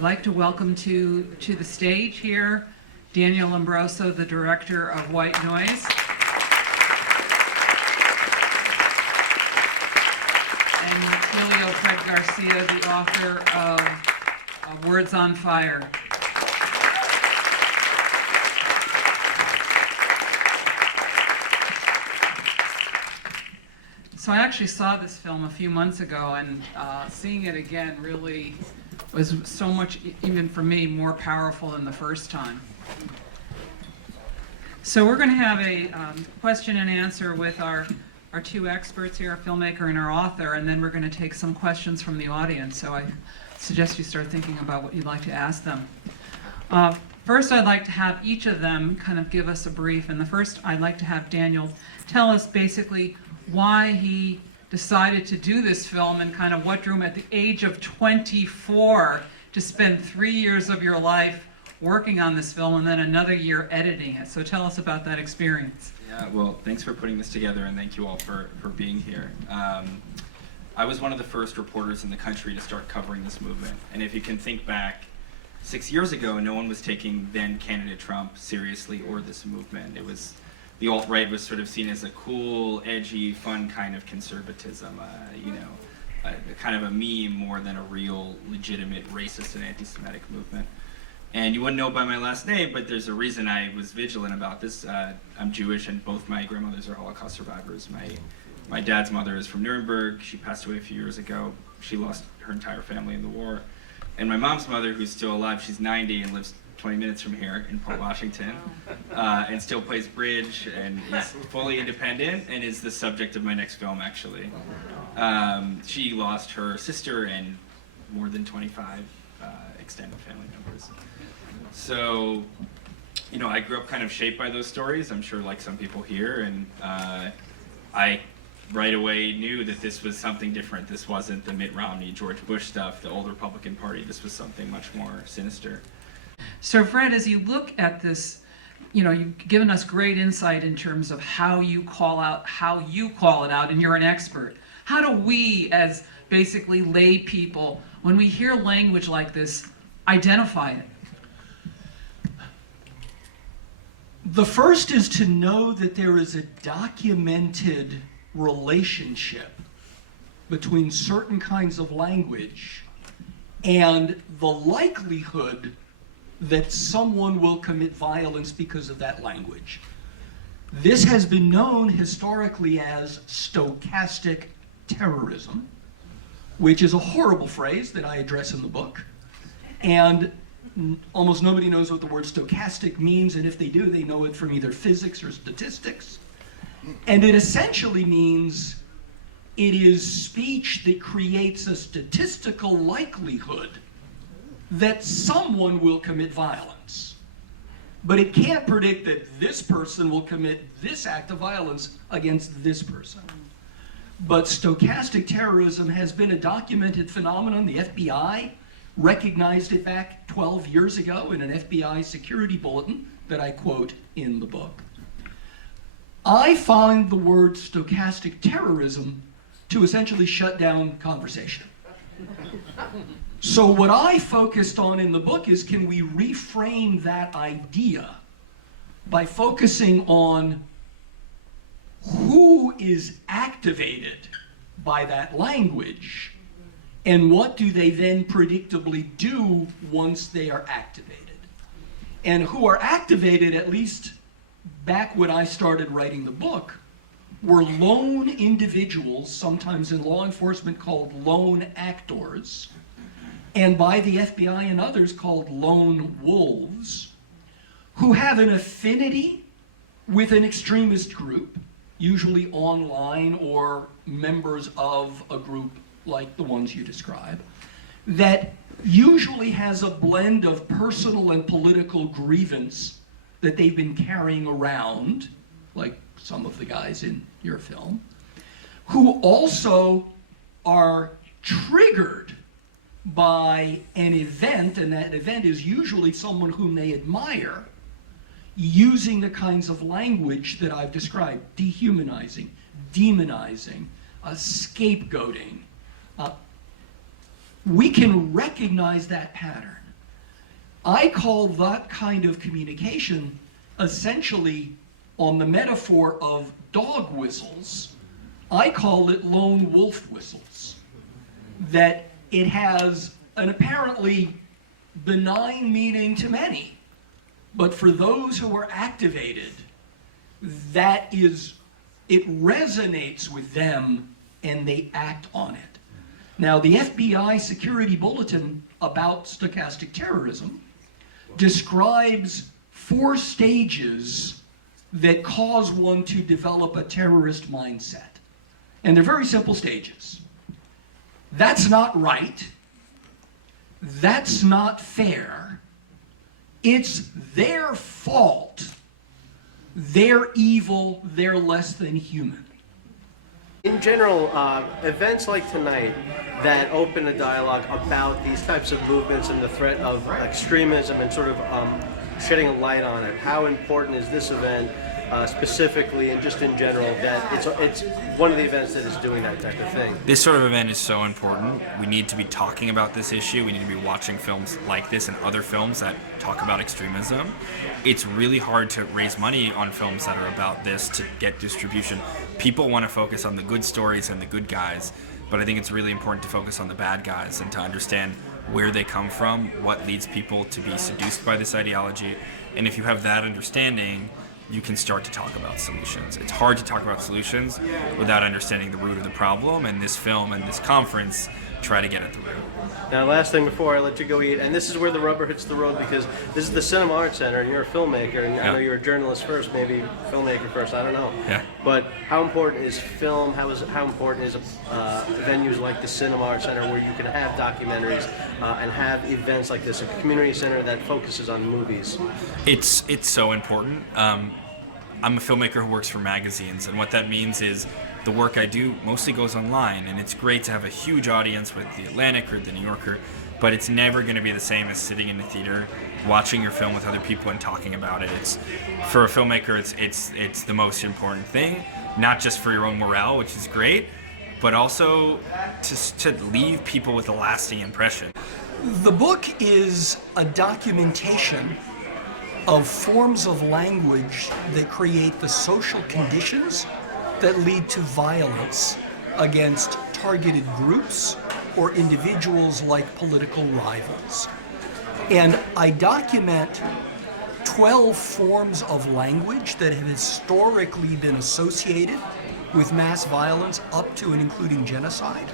I'd like to welcome to the stage here Daniel Lombroso, the director of White Noise, and Helio Fred Garcia, the author of Words on Fire. So I actually saw this film a few months ago, and seeing it again really was so much, even for me, more powerful than the first time. So we're going to have a question and answer with our two experts here, our filmmaker and our author, and then we're going to take some questions from the audience. So I suggest you start thinking about what you'd like to ask them. First, I'd like to have each of them kind of give us a brief. And the first, I'd like to have Daniel tell us basically why he decided to do this film and kind of what drew him at the age of 24 to spend 3 years of your life working on this film and then another year editing it. So tell us about that experience. Yeah, well, thanks for putting this together, and thank you all for being here. I was one of the first reporters in the country to start covering this movement. And if you can think back, 6 years ago, no one was taking then candidate Trump seriously or this movement. It was, the alt-right was sort of seen as a cool, edgy, fun kind of conservatism, kind of a meme more than a real, legitimate racist and anti-Semitic movement. And you wouldn't know by my last name, but there's a reason I was vigilant about this. I'm Jewish, and both my grandmothers are Holocaust survivors. My dad's mother is from Nuremberg. She passed away a few years ago. She lost her entire family in the war. And my mom's mother, who's still alive, she's 90 and lives 20 minutes from here in Port Washington, and still plays bridge and is fully independent and is the subject of my next film, actually. She lost her sister and more than 25 extended family members. So, I grew up kind of shaped by those stories, I'm sure like some people here, and I right away knew that this was something different. This wasn't the Mitt Romney, George Bush stuff, the old Republican Party. This was something much more sinister. So Fred, as you look at this, you've given us great insight in terms of how you call it out, and you're an expert. How do we, as basically lay people, when we hear language like this, identify it? The first is to know that there is a documented relationship between certain kinds of language and the likelihood that someone will commit violence because of that language. This has been known historically as stochastic terrorism, which is a horrible phrase that I address in the book. And almost nobody knows what the word stochastic means, and if they do, they know it from either physics or statistics. And it essentially means it is speech that creates a statistical likelihood that someone will commit violence. But it can't predict that this person will commit this act of violence against this person. But stochastic terrorism has been a documented phenomenon. The FBI recognized it back 12 years ago in an FBI security bulletin that I quote in the book. I find the word stochastic terrorism to essentially shut down conversation. So what I focused on in the book is, can we reframe that idea by focusing on who is activated by that language and what do they then predictably do once they are activated. And who are activated, at least back when I started writing the book, were lone individuals, sometimes in law enforcement called lone actors, and by the FBI and others called lone wolves, who have an affinity with an extremist group, usually online or members of a group like the ones you describe, that usually has a blend of personal and political grievance that they've been carrying around, like some of the guys in your film, who also are triggered by an event, and that event is usually someone whom they admire, using the kinds of language that I've described: dehumanizing, demonizing, scapegoating. We can recognize that pattern. I call that kind of communication essentially, on the metaphor of dog whistles, I call it lone wolf whistles. That it has an apparently benign meaning to many, but for those who are activated, it resonates with them and they act on it. Now, the FBI security bulletin about stochastic terrorism describes 4 stages that cause one to develop a terrorist mindset. And they're very simple stages. That's not right. That's not fair. It's their fault. They're evil. They're less than human. In general, events like tonight that open a dialogue about these types of movements and the threat of extremism and sort of shedding a light on it, how important is this event specifically and just in general that it's one of the events that is doing that type of thing? This sort of event is so important. We need to be talking about this issue. We need to be watching films like this and other films that talk about extremism. It's really hard to raise money on films that are about this to get distribution. People want to focus on the good stories and the good guys, but I think it's really important to focus on the bad guys and to understand where they come from, what leads people to be seduced by this ideology. And if you have that understanding, you can start to talk about solutions. It's hard to talk about solutions without understanding the root of the problem, and this film and this conference try to get at the root. Now, last thing before I let you go eat, and this is where the rubber hits the road because this is the Cinema Arts Center, and you're a filmmaker, and I know you're a journalist first, maybe filmmaker first, I don't know. Yeah. But how important is film? How important is venues like the Cinema Arts Center where you can have documentaries and have events like this, a community center that focuses on movies? It's so important. I'm a filmmaker who works for magazines, and what that means is the work I do mostly goes online, and it's great to have a huge audience with The Atlantic or The New Yorker, but it's never going to be the same as sitting in the theater, watching your film with other people and talking about it. For a filmmaker, it's the most important thing, not just for your own morale, which is great, but also to leave people with a lasting impression. The book is a documentation of forms of language that create the social conditions that lead to violence against targeted groups or individuals like political rivals. And I document 12 forms of language that have historically been associated with mass violence up to and including genocide.